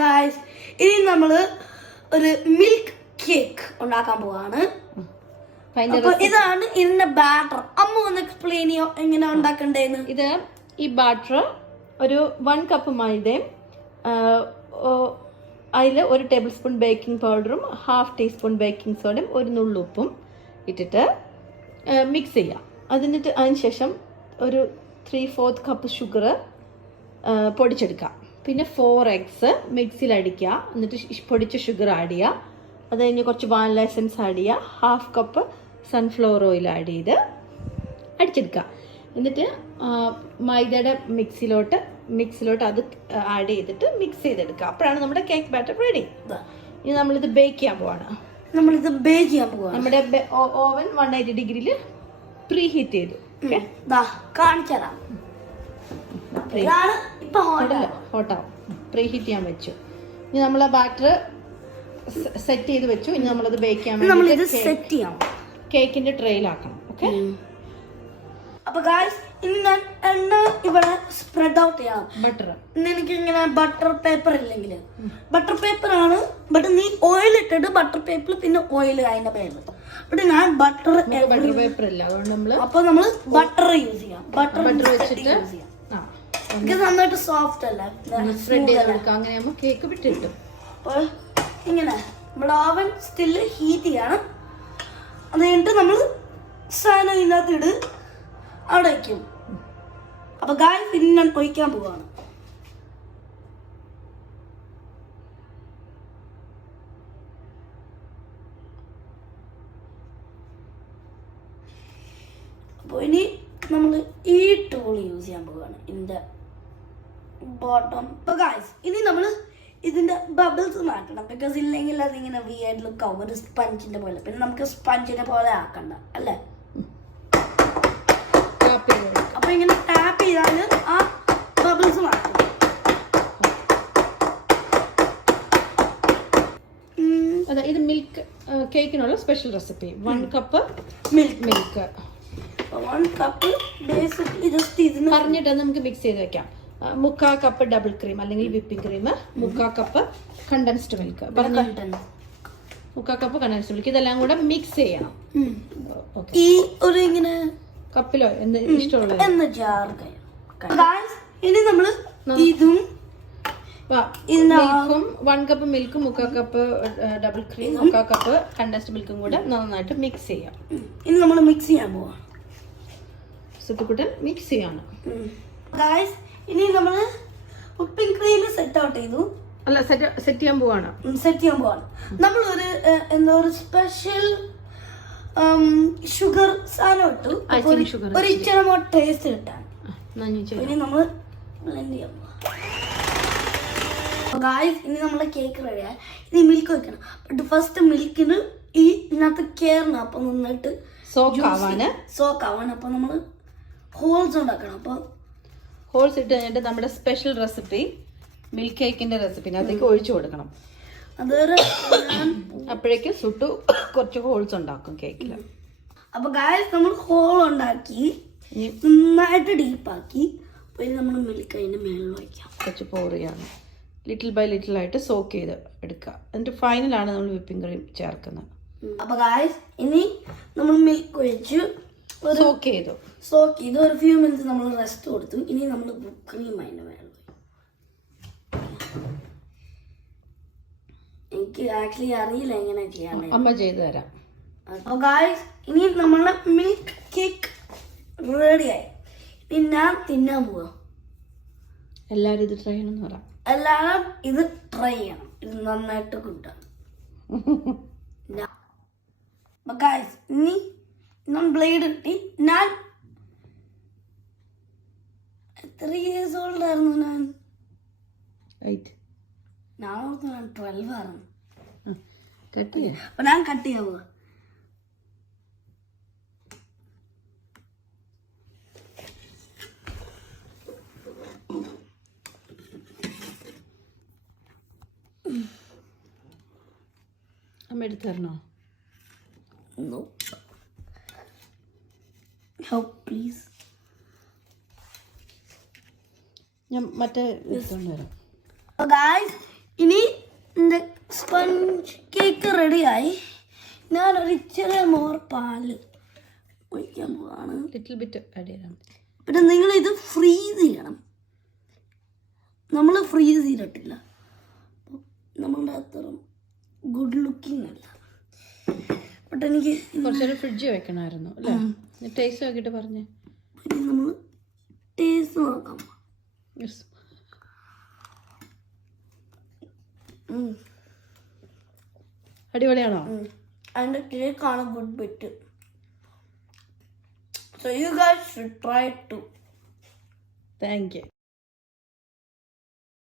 Guys, ഇനി നമ്മള് ഒരു മിൽക്ക് കേക്ക് ഉണ്ടാക്കാൻ പോവാണ്. അപ്പൊ ഇതാണ് ഇതിന്റെ ബാറ്റർ. അമ്മ ഒന്ന് എക്സ്പ്ലെയിൻ ചെയ്യോ എങ്ങനെ ഉണ്ടാക്കണ്ടേന്ന്. ഇത് ഈ ബാറ്റർ ഒരു 1 കപ്പ് മൈദയും അതിൽ 1 ടേബിൾ സ്പൂൺ ബേക്കിംഗ് പൗഡറും 1/2 ടീസ്പൂൺ ബേക്കിംഗ് സോഡയും 1 നുള്ളുപ്പും ഇട്ടിട്ട് മിക്സ് ചെയ്യാം. അതിന് ശേഷം ഒരു 3/4 കപ്പ് ഷുഗർ പൊടിച്ചെടുക്കാം. പിന്നെ 4 എഗ്സ് മിക്സിയിൽ അടിക്കുക. എന്നിട്ട് പൊടിച്ച ഷുഗർ ആഡ് ചെയ്യുക. അത് കഴിഞ്ഞ് കുറച്ച് വാനില എസൻസ് ആഡ് ചെയ്യുക. 1/2 കപ്പ് സൺഫ്ലവർ ഓയിൽ ആഡ് ചെയ്ത് അടിച്ചെടുക്കുക. എന്നിട്ട് മൈദയുടെ മിക്സിലോട്ട് അത് ആഡ് ചെയ്തിട്ട് മിക്സ് ചെയ്തെടുക്കുക. അപ്പോഴാണ് നമ്മുടെ കേക്ക് ബാറ്റർ റെഡി. ഇനി നമ്മളിത് ബേക്ക് ചെയ്യാൻ പോവാണ്. നമ്മുടെ ഓവൻ 180 ഡിഗ്രിയിൽ പ്രീ ഹീറ്റ് ചെയ്തു. കാണിച്ചതാ ഹോട്ടാവും. പ്രീ ഹീറ്റ് ചെയ്യാൻ വെച്ചു. ഇനി നമ്മൾ ബാറ്റർ സെറ്റ് ചെയ്ത് വെച്ചു. ഇനി നമ്മളത് ബേക്ക് ചെയ്യാൻ കേക്കിന്റെ ട്രെയിലാക്കണം. ഓക്കെ. അപ്പൊ ഗായ്സ്, ഇനി ഞാൻ എണ്ണ ഇവിടെ സ്പ്രെഡ് ഔട്ട് ചെയ്യാം. ബട്ടർ എനിക്ക് ഇങ്ങനെ ബട്ടർ പേപ്പർ ഇല്ലെങ്കിൽ ബട്ടർ പേപ്പർ ആണ്. ബട്ട് നീ ഓയിൽ ഇട്ടിട്ട് ബട്ടർ പേപ്പർ പിന്നെ ഓയിൽ അതിന്റെ പേര്. ബട്ട് ഞാൻ ബട്ടർ പേപ്പർ ഇല്ല, അതുകൊണ്ട് അപ്പൊ നമ്മള് ബട്ടർ യൂസ് ചെയ്യാം. ബട്ടർ വെച്ചിട്ട് നന്നായിട്ട് സോഫ്റ്റ് അല്ല, സ്പ്രെഡ് ചെയ്ത് കൊടുക്കാം. അങ്ങനെ ആകുമ്പോൾ കേക്ക് വിട്ടിട്ടും. അപ്പൊ ഇങ്ങനെ നമ്മൾ ഓവൻ സ്റ്റില് ഹീറ്റ് ചെയ്യണം. അത് കഴിഞ്ഞിട്ട് നമ്മൾ സാധനം ഇതിനകത്ത് ഇട് അവിടെ വയ്ക്കും. അപ്പൊ ഗായ്സ്, ഇനി ഞാൻ ഒഴിക്കാൻ പോവാണ്. അപ്പൊ ഇനി നമ്മൾ ഈ ടൂൾ യൂസ് ചെയ്യാൻ പോവാണ്. ഇതിന്റെ ബോട്ടം. അപ്പൊ ഗായ്സ്, ഇനി നമ്മൾ ഇതിന്റെ ബബിൾസ് മാറ്റണം. ബിക്കോസ് ഇല്ലെങ്കിൽ അതിങ്ങനെ വിയേർഡ് ലുക്ക് ആവും, ഒരു സ്പഞ്ചിന്റെ പോലെ. പിന്നെ നമുക്ക് സ്പഞ്ചിനെ പോലെ ആക്കണ്ട അല്ലേ. അപ്പൊ ഇങ്ങനെ ടാപ്പ് ചെയ്താൽ ആ ബബിൾസ് മാറ്റും. ഇത് മിൽക്ക് കേക്കിനുള്ള special recipe. 1 cup milk 1 cup basically just ഇതിന് പറഞ്ഞിട്ട് നമുക്ക് മിക്സ് ചെയ്ത് വെക്കാം. 1/4 കപ്പ് ഡബിൾ ക്രീം അല്ലെങ്കിൽ whipping cream, 1/4 cup condensed milk, 1/4 cup condensed milk. ഇതെല്ലാം കൂടെ മിക്സ് ചെയ്യണം. ഈ ഒരു ഇങ്ങനെ കപ്പിലോ എന്ത് ഇഷ്ടമുള്ള ഇനി നമ്മള് ഇതും മിൽക്കും 1 കപ്പ് മിൽക്കും 1/4 cup double cream 1/4 cup condensed മിൽക്കും കൂടെ നന്നായിട്ട് മിക്സ് ചെയ്യാം. ഇനി നമ്മൾ മിക്സ് ചെയ്യാൻ പോവാ. സുത്തുക്കുട്ടൻ മിക്സ് ചെയ്യാണ്. ഇനി നമ്മള് വിപ്പിംഗ് ക്രീം സെറ്റ് ഔട്ട് ചെയ്തു. അല്ല, സെറ്റ് ചെയ്യാൻ പോവാണ്. നമ്മളൊരു എന്താ ഒരു സ്പെഷ്യൽ ഷുഗർ സാധനം ഇട്ടു. ഒരു ഇച്ചിരി ടേസ്റ്റ് കിട്ടാൻ. ഇനി നമ്മൾ ബ്ലെൻഡ് ചെയ്യാൻ പോവാ. ഗായ്സ്, ഇനി നമ്മളെ കേക്ക് റെഡിയായി. ഇനി മിൽക്ക് വെക്കണം. ബട്ട് ഫസ്റ്റ് മിൽക്കിന് ഇതിനകത്ത് കയറണം. അപ്പൊ നന്നായിട്ട് സോക്ക് ആവാൻ. അപ്പൊ നമ്മള് ഹോൾസ് ഉണ്ടാക്കണം. അപ്പൊ ഹോൾസ് ഇട്ട് കഴിഞ്ഞിട്ട് നമ്മുടെ സ്പെഷ്യൽ റെസിപ്പി മിൽക്ക് കേക്കിന്റെ റെസിപ്പിന് അതിലേക്ക് ഒഴിച്ചു കൊടുക്കണം. അതുവരെ അപ്പോഴേക്കും സുട്ടു കുറച്ച് ഹോൾസ് ഉണ്ടാക്കും കേക്കില്. അപ്പൊ ഗായ്സ്, നമ്മൾ ഹോൾ ഉണ്ടാക്കി നന്നായിട്ട് ഡീപ്പാക്കി. അപ്പൊ ഇനി നമ്മൾ മിൽക്ക് അതിന്റെ മേളിൽ വയ്ക്കാം. കുറച്ച് പോറിയാണ്. ലിറ്റിൽ ബൈ ലിറ്റിൽ ആയിട്ട് സോക്ക് ചെയ്ത് എടുക്കുക. എന്നിട്ട് ഫൈനലാണ് നമ്മൾ വിപ്പിംഗ് ക്രീം ചേർക്കുന്നത്. അപ്പൊ ഗായ്സ്, ഇനി നമ്മൾ മിൽക്ക് ഒഴിച്ച് സോക്ക് ചെയ്തു ഒരു ഫ്യൂ മിനിറ്റ്സ് നമ്മൾ റെസ്റ്റ് കൊടുത്തു. ഇനി നമ്മൾ വിപ്പ് ക്രീം അതിന്റെ മേളിൽ. എനിക്ക് ആക്ച്വലി അറിയില്ല എങ്ങനെ ചെയ്യാൻ. അമ്മ ചെയ്തു തരാം. അപ്പൊ ഗായ്സ്, ഇനി നമ്മളെ മിൽക്ക് കേക്ക് റെഡിയായി. ഇനി ഞാൻ തിന്നാൻ പോവാ. എല്ലാരും ഇത് ട്രൈ ചെയ്യണമെന്ന് പറയാം. എല്ലാവരും ഇത് ട്രൈ ചെയ്യണം. ഇത് നന്നായിട്ട് കിട്ടാം. ഗായ്സ്, ഇനി ഞാൻ ബ്ലേഡ് കിട്ടി. ഞാൻ എത്ര ഇയേഴ്സ് ഓൾഡ് ആയിരുന്നു? ഞാൻ 12 ആയിരുന്നു. അപ്പൊ ഞാൻ കട്ട് ചെയ്യാൻ പോവാ. അമ്മ എടുത്ത് തരണോ? No. Help, please. ഞാൻ മറ്റേ എടുത്തോണ്ട് വരാം. ഗായ്സ്, ഇനി എൻ്റെ സ്പഞ്ച് കേക്ക് റെഡിയായി. ഞാനൊരു ഇച്ചിരി മോർ പാല് ഒഴിക്കാൻ പോവാണ്. ലിറ്റിൽ ബിറ്റ് ആഡ് ചെയ്യണം. പിന്നെ നിങ്ങളിത് ഫ്രീസ് ചെയ്യണം. നമ്മൾ ഫ്രീസ് ചെയ്തിട്ടില്ല, നമ്മളുടെ അത്ര ഗുഡ് ലുക്കിംഗ് അല്ല. ബട്ട് എനിക്ക് കുറച്ചേരം ഫ്രിഡ്ജ് വെക്കണമായിരുന്നു അല്ലേ? ടേസ്റ്റ് നോക്കിയിട്ട് പറഞ്ഞേ. നമ്മൾ ടേസ്റ്റ് നോക്കാം. യെസ്. അടിപൊളിയാണോ? അതിൻ്റെ കേക്കാണ് good bit. So you guys should try it too. Thank you.